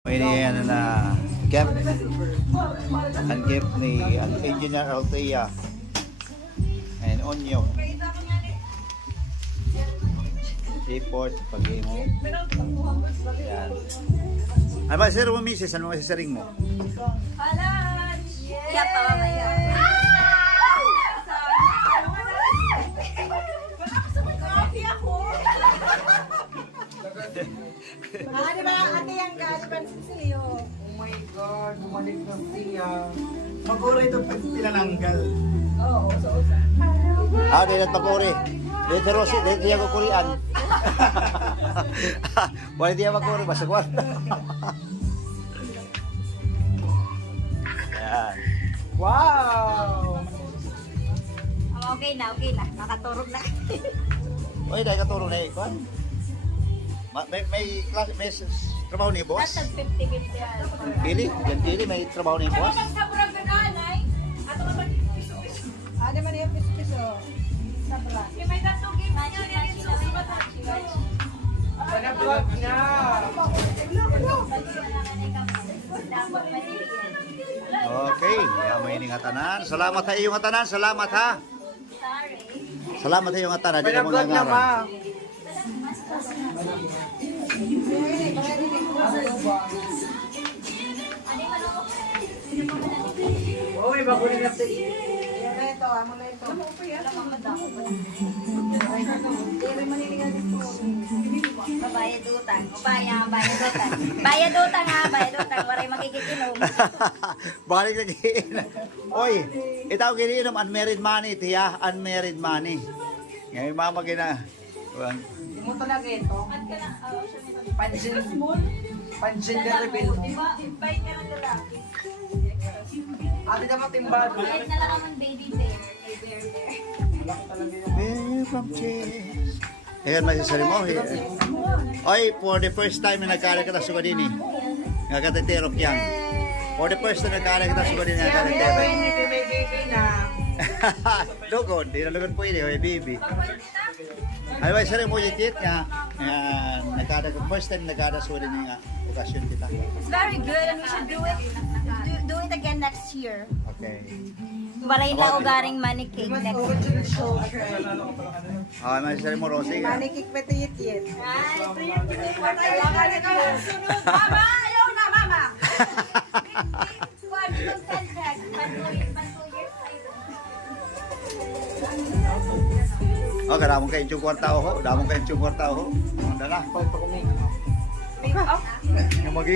May ano na gift. Ang gift ni Engineer Althea. And onion. Seaport, pag-imo. Yan. Ano ba, sir mo, misis? Ano ba sasaring mo? Iya pa mamaya. Di ba ate yung gajipan sa'yo? Oh my God, bumalik na siya. Maguro ito pag tinananggal. Oo, usa-usa. Dito at pag-uri. Dito Rosi, dito yung kukurian. Wala diya mag-uri, basta kwarta. Yan. Wow! Okay na, okay na. Nakaturog na. Uy, dahil katulong na ikon. May klase, may trabaho ni boss? Nasa 50-50 yan. Pili? Yan pili, may trabaho ni boss? Ada man yung piso-piso. Sabra. Panablog na! Okay, yan may ingatanan. Salamat sa iyong atanan, salamat ha. Salamat sa iyong atanan. Di ka Panablog na, ma! Uy, baguli na siya. Ito, amo na ito. Bayad utang. Bayad utang. Bayad utang ha, bayad utang. Waray magkikikinom. Balik na giinom. Oy, itaw giniinom unmarried money, tiya, unmarried money. Ngayon mama gina. Mo talaga ito. Pan-gender reveal. Invite ka lang lalaki. Ate naman timbado. Invite na lang ang baby bear. Kay bear bear. Bear from chase. Ayan, masasari mo. Oy, for the first time na nagkala kita sa din eh. Nagkataterok yan. For the first time nagkala kita sa din Siya, nagkataterok. hindi may baby na. Lugod, di na lugod po yun eh, may baby. Ay, wala sari mo yung tit niya. Ayan, first time nagkala sa din yung okasyon kita. It's very good and we should do it. Do it again next year. Okay. Walay na ugaring money cake Mas next over to the show, Trey. Okay, masasari mo, Rosie. Manikik petiyit-yit. Ay, ito yung kailangan ito. Sunod. Mama, ayaw na, mama. One, two, contract. 2 years later. Oh, kadamong kayo yung kwarta ho. Damong kayo yung kwarta ho. Ang dala. Pag-tumig. Yung mag